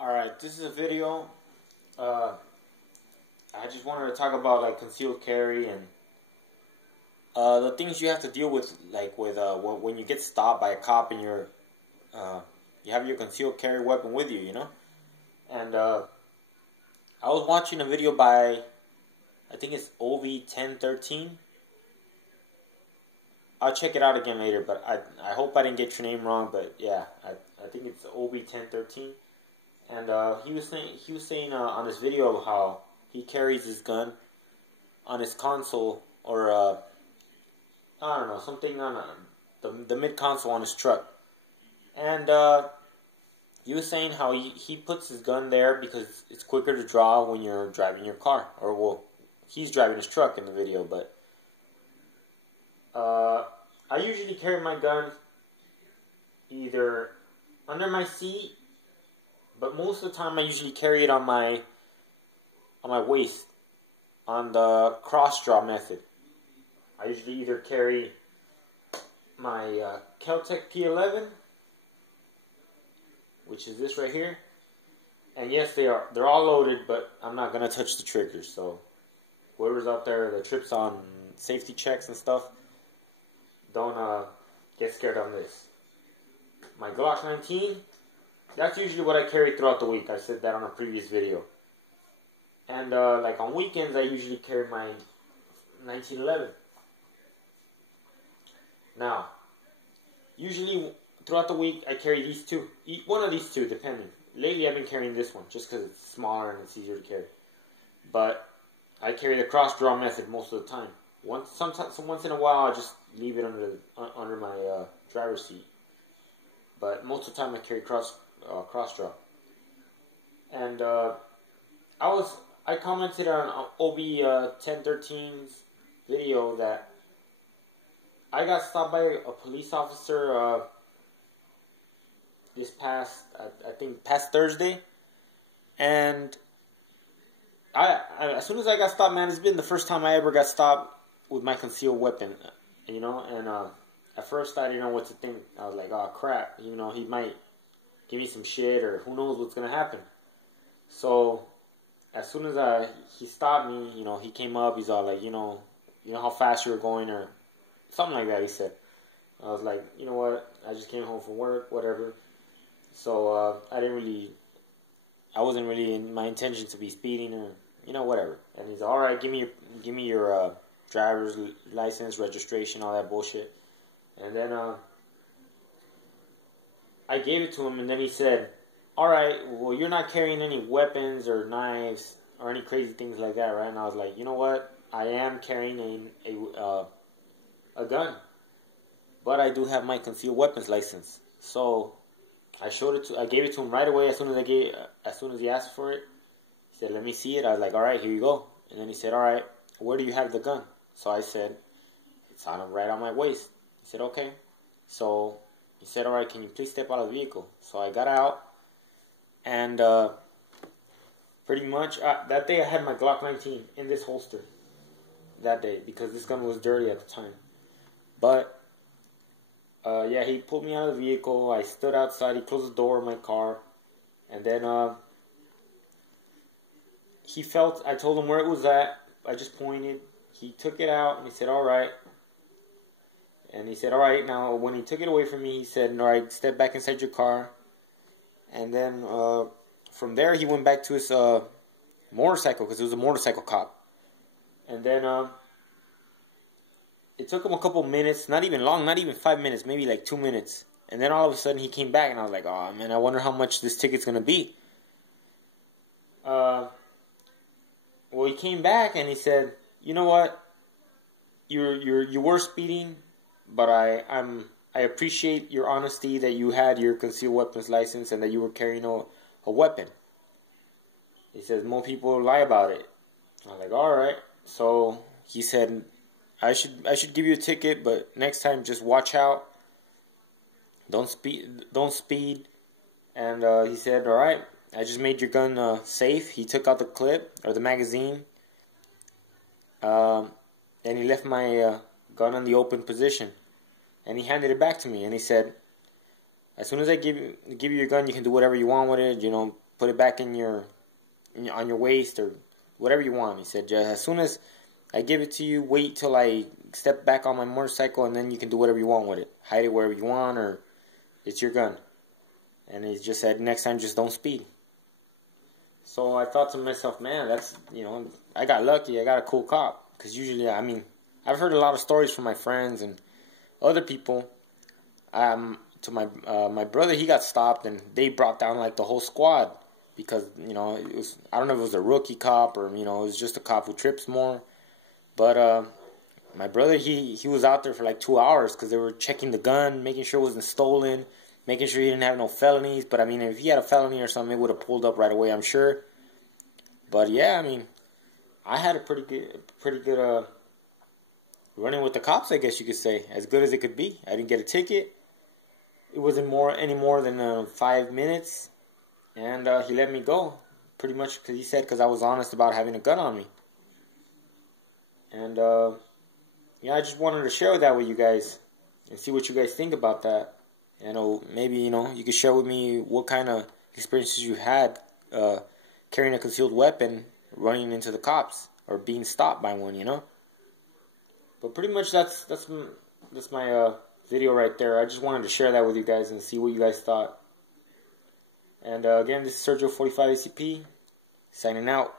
Alright, this is a video. I just wanted to talk about like concealed carry and the things you have to deal with, like with when you get stopped by a cop and you have your concealed carry weapon with you, you know. And I was watching a video by, I think it's OV1013. I'll check it out again later, but I hope I didn't get your name wrong. But yeah, I think it's OV1013. And he was saying on this video how he carries his gun on his console, or I don't know, something on the mid console on his truck. And he was saying how he puts his gun there because it's quicker to draw when you're driving your car, or well, he's driving his truck in the video. But I usually carry my gun either under my seat, but most of the time I usually carry it on my waist, on the cross draw method. I usually either carry my Kel-Tec P11, which is this right here, and yes, they're all loaded, but I'm not gonna touch the triggers. So whoever's out there that trips on safety checks and stuff, don't get scared on this. My Glock 19. That's usually what I carry throughout the week. I said that on a previous video. And like on weekends, I usually carry my 1911. Now, usually throughout the week, I carry these two. One of these two, depending. Lately, I've been carrying this one just because it's smaller and it's easier to carry. But I carry the cross draw method most of the time. Once in a while, I just leave it under my driver's seat. But most of the time, I carry cross draw. And I commented on OB1013's video that I got stopped by a police officer this past Thursday, and as soon as I got stopped, man, it's been the first time I ever got stopped with my concealed weapon, you know. And at first I didn't know what to think. I was like, oh crap, you know, he might give me some shit, or who knows what's gonna happen. So as soon as he stopped me, you know, he came up. He's all like, you know how fast you were going, or something like that. He said. I was like, you know what? I just came home from work, whatever. So I wasn't really in my intention to be speeding, or whatever. And he's all right. Give me your driver's license, registration, all that bullshit. And then I gave it to him, and then he said, all right, well, you're not carrying any weapons or knives or any crazy things like that, right? And I was like, you know what? I am carrying a gun, but I do have my concealed weapons license. So I gave it to him right away as soon as he asked for it. He said, let me see it. I was like, all right, here you go. And then he said, all right, where do you have the gun? So I said, it's right on my waist. He said, okay. So he said, all right, can you please step out of the vehicle? So I got out, and pretty much that day I had my Glock 19 in this holster that day because this gun was dirty at the time. But yeah, he pulled me out of the vehicle. I stood outside. He closed the door of my car, and then I told him where it was at. I just pointed. He took it out, and he said, all right. And he said, all right. Now, when he took it away from me, he said, all right, step back inside your car. And then from there, he went back to his motorcycle, because it was a motorcycle cop. And then it took him a couple minutes, not even long, not even 5 minutes, maybe like 2 minutes. And then all of a sudden, he came back, and I was like, oh, man, I wonder how much this ticket's going to be. Well, he came back, and he said, you know what? You were speeding, but I appreciate your honesty that you had your concealed weapons license and that you were carrying a weapon. He says, more people lie about it. I was like, all right. So he said, I should give you a ticket, but next time just watch out. Don't speed. And he said, all right, I just made your gun safe. He took out the clip, or the magazine. And he left my gun in the open position. And he handed it back to me, and he said, as soon as I give you your gun, you can do whatever you want with it, put it back on your waist or whatever you want. He said, just as soon as I give it to you, wait till I step back on my motorcycle, and then you can do whatever you want with it. Hide it wherever you want, or it's your gun. And he just said, next time, just don't speed. So I thought to myself, man, that's, I got lucky. I got a cool cop. Because usually, I've heard a lot of stories from my friends and other people. To my brother, he got stopped, and they brought down like the whole squad. Because, it was, I don't know if it was a rookie cop or, it was just a cop who trips more. But my brother, he was out there for like 2 hours because they were checking the gun, making sure it wasn't stolen, making sure he didn't have no felonies. But, if he had a felony or something, it would have pulled up right away, I'm sure. But, yeah, I had a pretty good running with the cops, I guess you could say. As good as it could be. I didn't get a ticket. It wasn't any more than 5 minutes. And he let me go. Pretty much because I was honest about having a gun on me. And, I just wanted to share that with you guys and see what you guys think about that. Maybe, you could share with me what kind of experiences you had carrying a concealed weapon, running into the cops, or being stopped by one, But pretty much that's my video right there. I just wanted to share that with you guys and see what you guys thought. And again, this is Sergio 45 ACP, signing out.